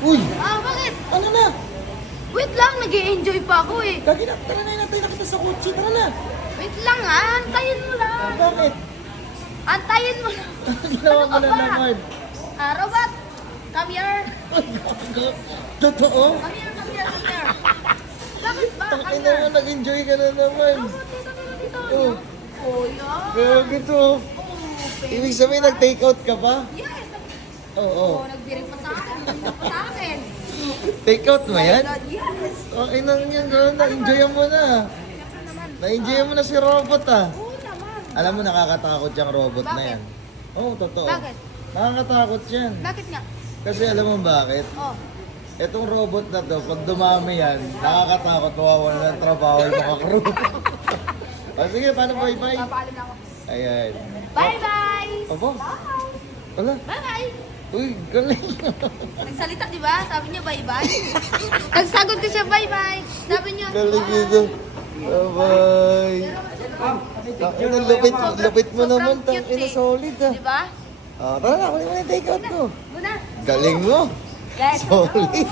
Uy! Bakit? Ano na? Wait lang, nag-i-enjoy pa ako eh. Gagi na, tara na, inantay na kita sa kotse. Tara na. Wait lang antayin mo lang. Bakit? Antayin mo lang. Ginawa mo Ano na ka ba? naman. Robot, come here. Ay, gago. Totoo? Come here, come here, come here. Bakit ba? Come Tangina here. mo, nag-enjoy ka na naman. Robot, dito. Oh. Oh, yeah. Grabe to. Oh, baby. Ibig sabihin, nag-take out ka ba? Yes. Oo. Oh, nagbiring pa sa akin. Nagbiring pa sa akin. Take out mo yan? God, yes. Okay nang yan, gano'n. Na-enjoy mo na. Siyempre naman. Na-enjoy mo na si robot ah. Oo naman. Alam mo, nakakatakot yung robot na Bakit? yan. Oo, totoo. Bakit? Nakakatakot yan. Bakit nga? Kasi alam mo bakit? Oh. Itong robot na to, pag dumami yan, nakakatakot, mawawala ng trabaho yung mga crew. O sige, paano bye-bye? Papaalam na ako. Ayan. Bye-bye! Aba, wala. Bye-bye! Uy, galing. Nagsalita, di ba? Sabi niya bye-bye. Nagsagot ko siya bye-bye. Sabi niya, Galing ito. Bye-bye. Ang lupit mo Sobrang naman. cute Tangina, eh. solid ah. Di ba? Ah, tara na, kunin mo na yung take out ko. Muna. Galing mo. Guys, Solid.